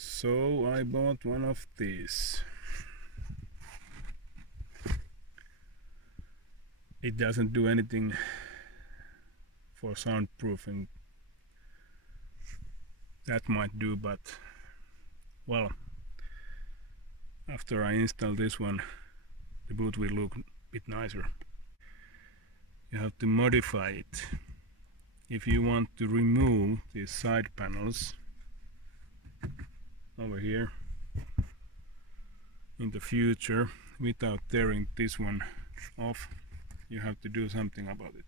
So I bought one of these. It doesn't do anything for soundproofing. That might do, but well, after I install this one, the boot will look a bit nicer. You have to modify it. If you want to remove these side panels over here in the future without tearing this one off, you have to do something about it.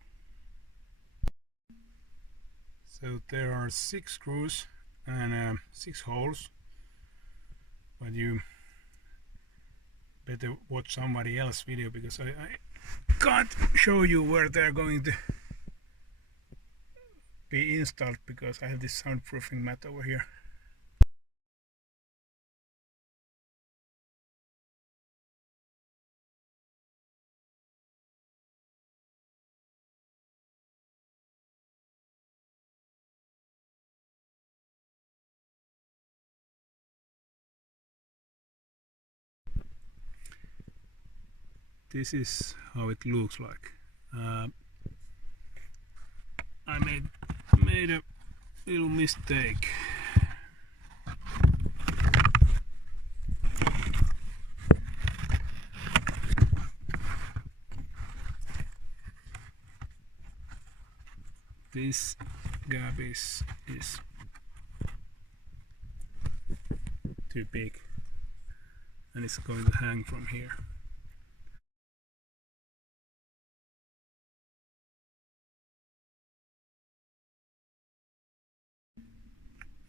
So there are 6 screws and 6 holes, but you better watch somebody else's video because I can't show you where they're going to be installed because I have this soundproofing mat over here. This is how it looks like. I made a little mistake. This gap is too big and it's going to hang from here.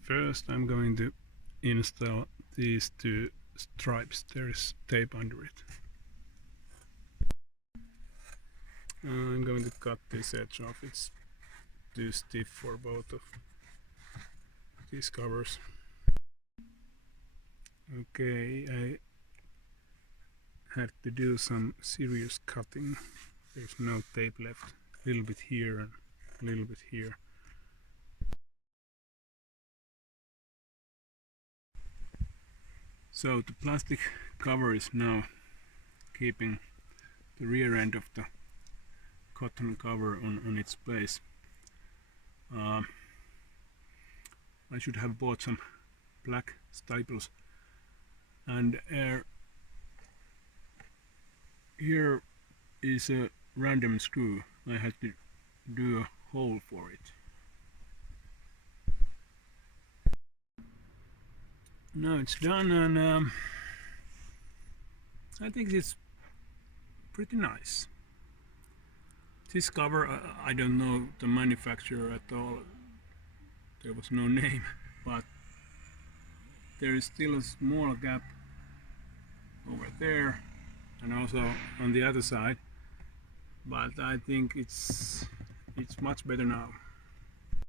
First I'm going to install these 2 stripes. There is tape under it. I'm going to cut this edge off. It's too stiff for both of these covers. Okay, I had to do some serious cutting. There's no tape left. A little bit here and a little bit here. So the plastic cover is now keeping the rear end of the cotton cover on its place. I should have bought some black staples, and here is a random screw. I had to do a hole for it. Now it's done, and I think it's pretty nice. This cover, I don't know the manufacturer at all. There was no name, but there is still a small gap over there and also on the other side, but I think it's much better now.